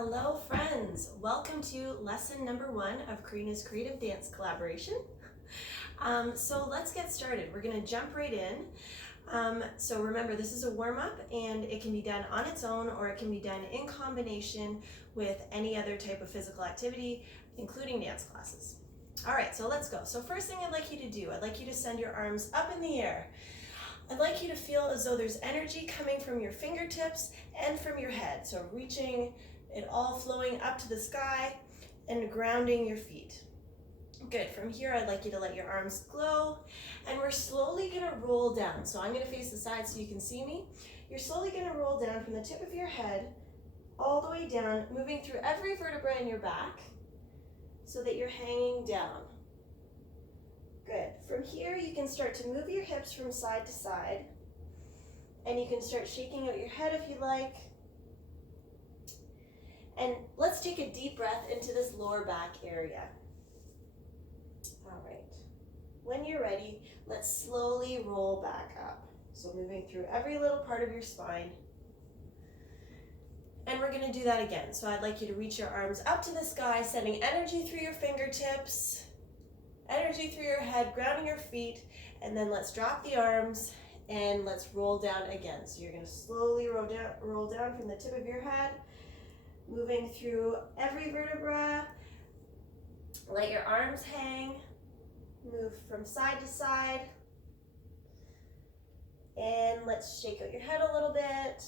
Hello friends, welcome to lesson number 1 of Karina's creative dance collaboration. So let's get started. We're going to jump right in. So remember, this is a warm-up and it can be done on its own or it can be done in combination with any other type of physical activity, including dance classes. All right, so let's go. So first thing I'd like you to do, I'd like you to send your arms up in the air. I'd like you to feel as though there's energy coming from your fingertips and from your head. So reaching it all flowing up to the sky and grounding your feet. Good. From here, I'd like you to let your arms glow, and we're slowly going to roll down. So I'm going to face the side so you can see me. You're slowly going to roll down from the tip of your head all the way down, moving through every vertebra in your back so that you're hanging down. Good. From here, you can start to move your hips from side to side, and you can start shaking out your head if you like. And let's take a deep breath into this lower back area. All right. When you're ready, let's slowly roll back up. So moving through every little part of your spine. And we're going to do that again. So I'd like you to reach your arms up to the sky, sending energy through your fingertips, energy through your head, grounding your feet, and then let's drop the arms and let's roll down again. So you're going to slowly roll down from the tip of your head, moving through every vertebra. Let your arms hang. Move from side to side. And let's shake out your head a little bit.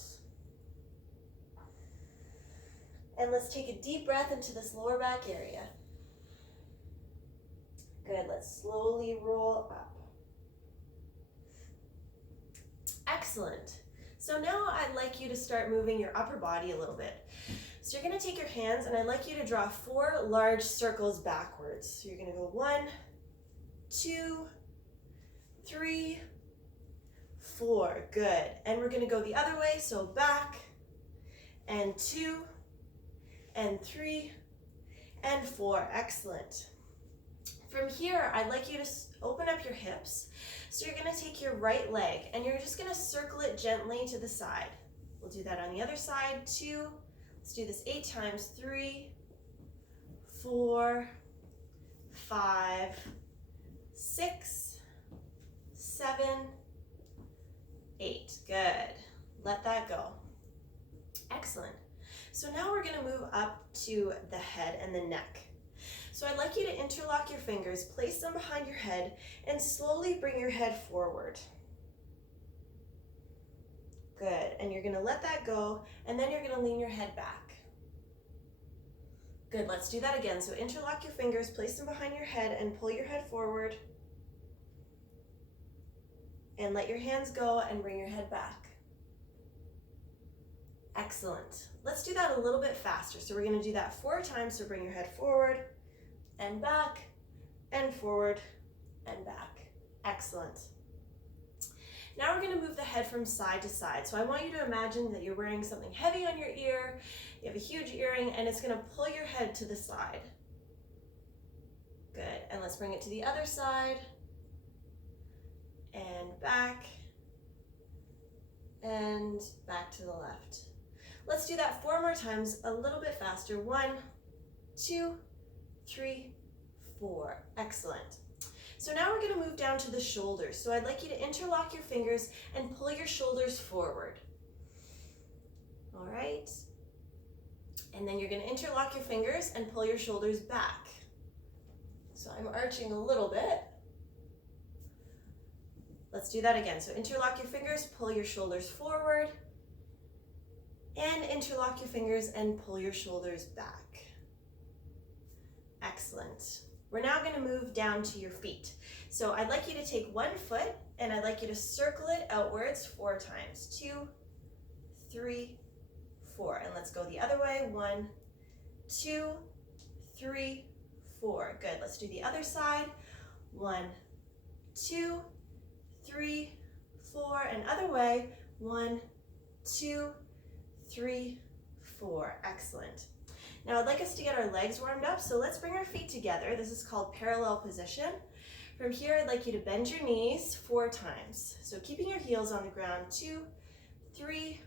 And let's take a deep breath into this lower back area. Good. Let's slowly roll up. Excellent. So now I'd like you to start moving your upper body a little bit. So you're going to take your hands and I'd like you to draw 4 large circles backwards. So you're going to go 1, 2, 3, 4. Good. And we're going to go the other way. So back and 2 and 3 and 4. Excellent. From here, I'd like you to open up your hips. So you're going to take your right leg and you're just going to circle it gently to the side. We'll do that on the other side. 2. Let's do this 8 times. 3, 4, 5, 6, 7, 8. Good. Let that go. Excellent. So now we're going to move up to the head and the neck. So I'd like you to interlock your fingers, place them behind your head, and slowly bring your head forward. Good. And you're going to let that go, and then you're going to lean your head back. Good. Let's do that again. So interlock your fingers, place them behind your head, and pull your head forward. And let your hands go and bring your head back. Excellent. Let's do that a little bit faster. So we're going to do that 4 times. So bring your head forward and back and forward and back. Excellent. Now we're going to move the head from side to side. So I want you to imagine that you're wearing something heavy on your ear. You have a huge earring and it's going to pull your head to the side. Good. And let's bring it to the other side and back to the left. Let's do that 4 more times, a little bit faster. 1, 2, 3, 4. Excellent. So now we're going to move down to the shoulders. So I'd like you to interlock your fingers and pull your shoulders forward. All right. And then you're going to interlock your fingers and pull your shoulders back. So I'm arching a little bit. Let's do that again. So interlock your fingers, pull your shoulders forward, and interlock your fingers and pull your shoulders back. Excellent. We're now going to move down to your feet. So I'd like you to take 1 foot and I'd like you to circle it outwards 4 times. 2, 3, 4. And let's go the other way. 1, 2, 3, 4. Good. Let's do the other side. 1, 2, 3, 4. And other way. 1, 2, 3, 4. Excellent. Now I'd like us to get our legs warmed up, so let's bring our feet together. This is called parallel position. From here, I'd like you to bend your knees 4 times. So keeping your heels on the ground, 2, 3,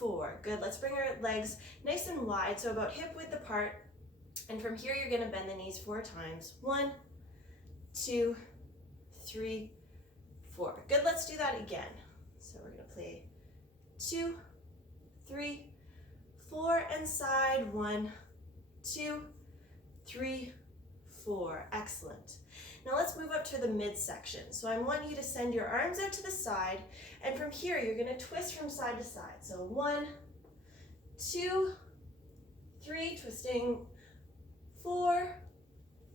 4. Good. Let's bring our legs nice and wide, so about hip width apart. And from here, you're going to bend the knees 4 times. 1, 2, 3, 4. Good. Let's do that again. So we're going to play 2, 3, 4, and side. 1, 2, 3, 4. Excellent. Now let's move up to the midsection. So I want you to send your arms out to the side, and from here you're going to twist from side to side. So 1, 2, 3, twisting, 4,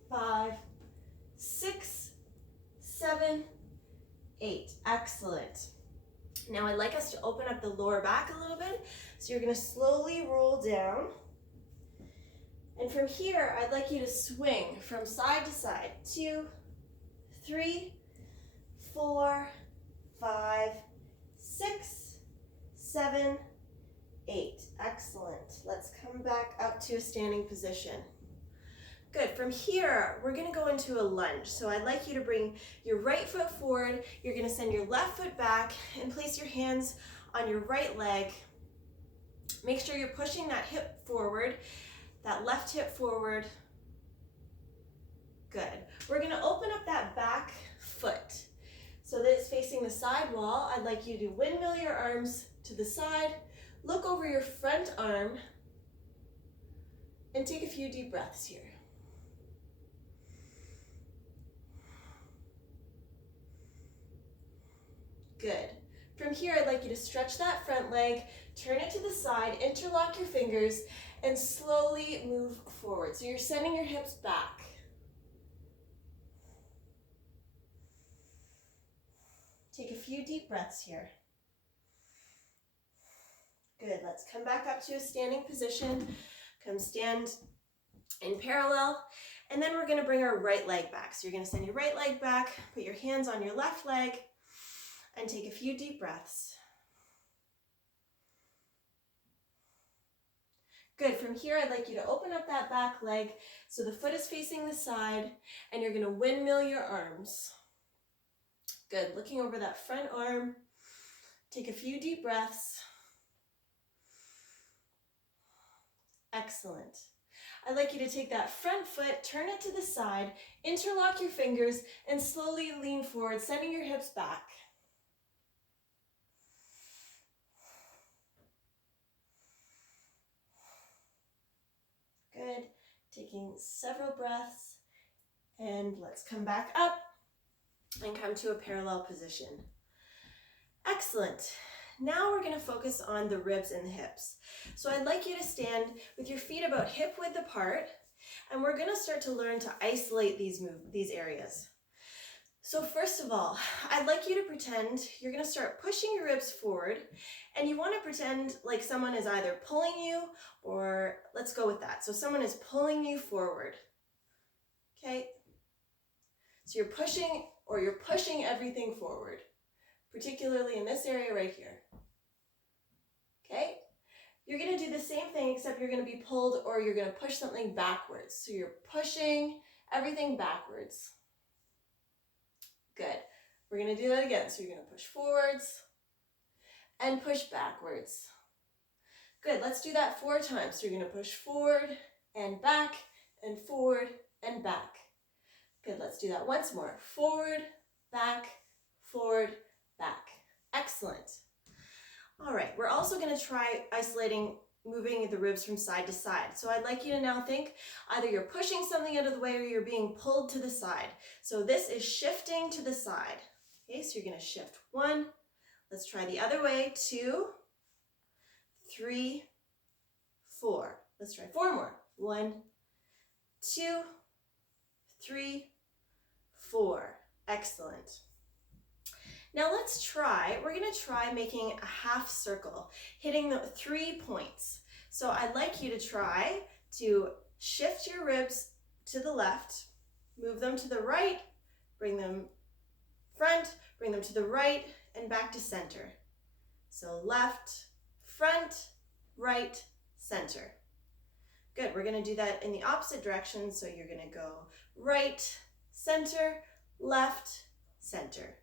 5, 6, 7, 8. Excellent. Now I'd like us to open up the lower back a little bit. So you're going to slowly roll down. And from here, I'd like you to swing from side to side. 2, 3, 4, 5, 6, 7, 8. Excellent. Let's come back up to a standing position. Good. From here, we're going to go into a lunge. So I'd like you to bring your right foot forward. You're going to send your left foot back and place your hands on your right leg. Make sure you're pushing that hip forward, that left hip forward. Good. We're going to open up that back foot so that it's facing the side wall. I'd like you to windmill your arms to the side, look over your front arm, and take a few deep breaths here. Good. From here, I'd like you to stretch that front leg, turn it to the side, interlock your fingers, and slowly move forward. So you're sending your hips back. Take a few deep breaths here. Good. Let's come back up to a standing position. Come stand in parallel. And then we're going to bring our right leg back. So you're going to send your right leg back, put your hands on your left leg, and take a few deep breaths. Good. From here, I'd like you to open up that back leg so the foot is facing the side, and you're going to windmill your arms. Good. Looking over that front arm. Take a few deep breaths. Excellent. I'd like you to take that front foot, turn it to the side, interlock your fingers, and slowly lean forward, sending your hips back. Good. Taking several breaths, and let's come back up and come to a parallel position. Excellent. Now we're going to focus on the ribs and the hips. So I'd like you to stand with your feet about hip width apart, and we're going to start to learn to isolate these areas. So first of all, I'd like you to pretend you're going to start pushing your ribs forward, and you want to pretend like someone is either pulling you, or let's go with that. So someone is pulling you forward. Okay? So you're pushing everything forward, particularly in this area right here. Okay? You're going to do the same thing, except you're going to be pulled, or you're going to push something backwards. So you're pushing everything backwards. Good. We're going to do that again. So you're going to push forwards and push backwards. Good. Let's do that 4 times. So you're going to push forward and back and forward and back. Good. Let's do that once more. Forward, back, forward, back. Excellent. All right. We're also going to try moving the ribs from side to side. So I'd like you to now think either you're pushing something out of the way or you're being pulled to the side. So this is shifting to the side. Okay, so you're going to shift 1. Let's try the other way. 2, 3, 4. Let's try 4 more. 1, 2, 3, 4. Excellent. Now we're going to try making a half circle, hitting the 3 points. So I'd like you to try to shift your ribs to the left, move them to the right, bring them front, bring them to the right, and back to center. So left, front, right, center. Good, we're going to do that in the opposite direction. So you're going to go right, center, left, center.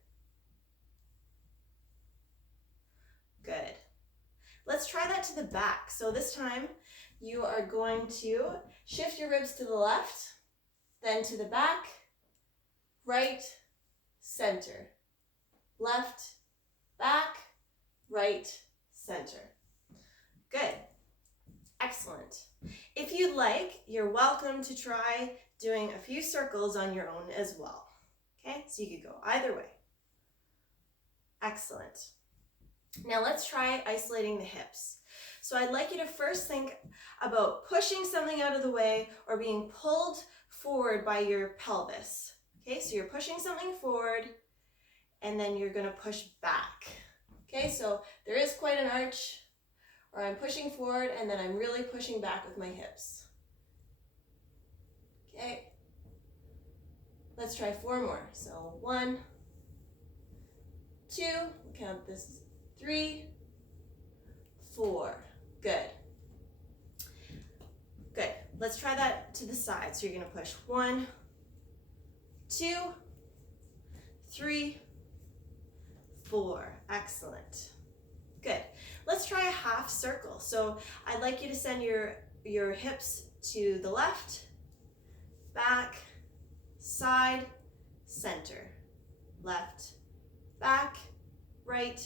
Good. Let's try that to the back. So this time you are going to shift your ribs to the left, then to the back, right, center, left, back, right, center. Good. Excellent. If you'd like, you're welcome to try doing a few circles on your own as well. Okay, so you could go either way. Excellent. Now let's try isolating the hips. So I'd like you to first think about pushing something out of the way or being pulled forward by your pelvis. Okay, so you're pushing something forward and then you're going to push back. Okay, so there is quite an arch, or I'm pushing forward and then I'm really pushing back with my hips. Okay, let's try 4 more. So 1, 2, we'll count this, 3, 4. Good. Good. Let's try that to the side. So you're going to push 1, 2, 3, 4. Excellent. Good. Let's try a half circle. So I'd like you to send your hips to the left, back, side, center, left, back, right,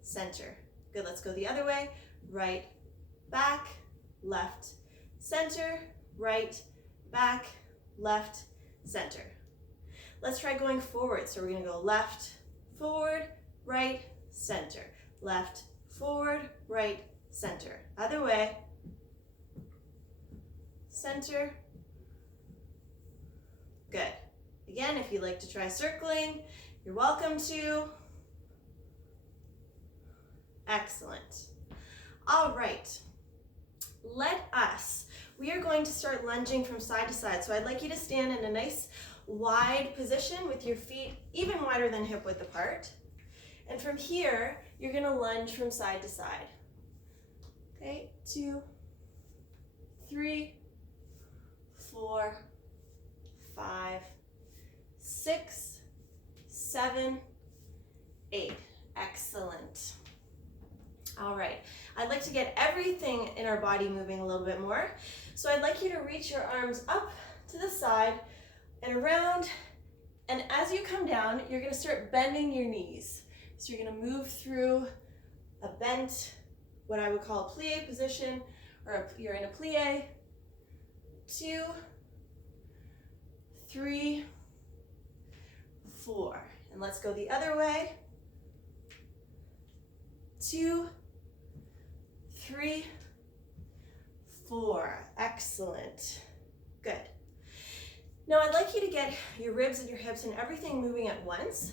center. Good. Let's go the other way. Right, back, left, center, right, back, left, center. Let's try going forward. So we're going to go left, forward, right, center, left, forward, right, center. Other way. Center. Good. Again, if you'd like to try circling, you're welcome to. Excellent. All right. We are going to start lunging from side to side. So I'd like you to stand in a nice wide position with your feet even wider than hip width apart. And from here, you're going to lunge from side to side. Okay, 2, 3, 4, 5, 6, 7, 8. Excellent. All right, I'd like to get everything in our body moving a little bit more. So I'd like you to reach your arms up to the side and around. And as you come down, you're going to start bending your knees. So you're going to move through a bent, what I would call a plie position, or you're in a plie. 2, 3, 4. And let's go the other way. 2, 3, 4. Excellent. Good. Now I'd like you to get your ribs and your hips and everything moving at once.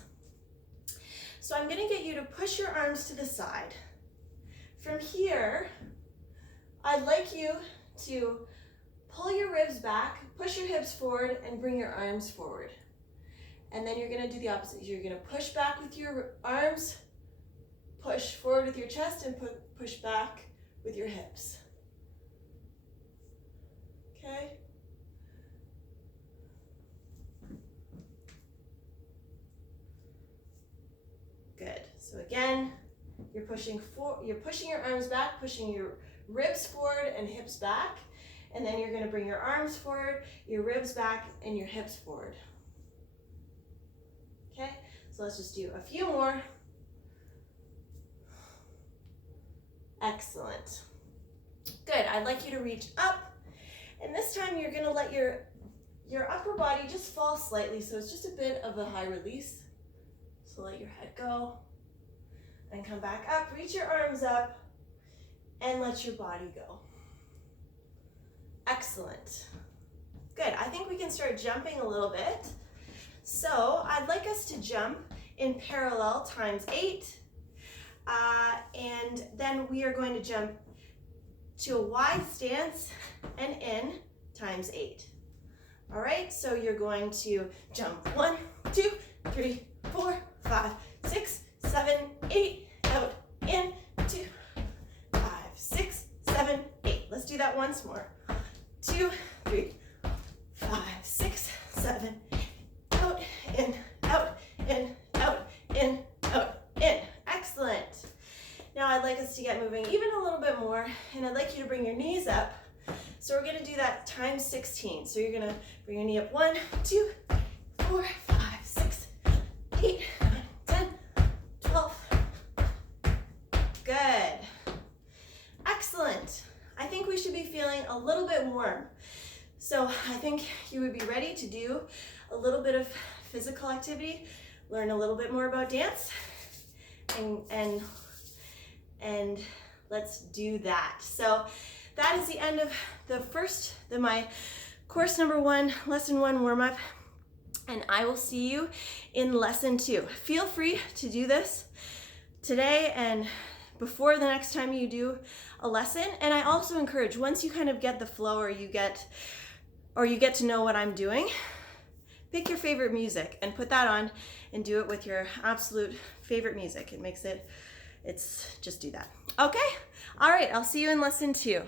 So I'm going to get you to push your arms to the side. From here, I'd like you to pull your ribs back, push your hips forward, and bring your arms forward. And then you're going to do the opposite. You're going to push back with your arms, push forward with your chest, and push back with your hips. Okay? Good. So again, you're pushing your arms back, pushing your ribs forward and hips back, and then you're going to bring your arms forward, your ribs back, and your hips forward. Okay? So let's just do a few more. Excellent. Good. I'd like you to reach up, and this time you're going to let your upper body just fall slightly, so it's just a bit of a high release. So let your head go and come back up, reach your arms up, and let your body go. Excellent. Good. I think we can start jumping a little bit. So I'd like us to jump in parallel times 8. And then we are going to jump to a wide stance and in times 8. All right, so you're going to jump 1, 2, 3, 4, 5, 6, 7, 8, out, in, 2, 5, 6, 7, 8. Let's do that once more. 2, 3, 5, 6, 7, out, in, out, in, out, in, out, in. Excellent. Now I'd like us to get moving even a little and I'd like you to bring your knees up. So we're gonna do that times 16. So you're gonna bring your knee up 1, 2, 4, 5, 6, 8, 9, 10, 12. Good. Excellent. I think we should be feeling a little bit warm. So I think you would be ready to do a little bit of physical activity, learn a little bit more about dance, and let's do that. So that is the end of my course number 1, lesson 1 warm-up, and I will see you in lesson 2. Feel free to do this today and before the next time you do a lesson. And I also encourage, once you kind of get the flow or you get to know what I'm doing, pick your favorite music and put that on and do it with your absolute favorite music. It's just do that. Okay? All right, I'll see you in lesson 2.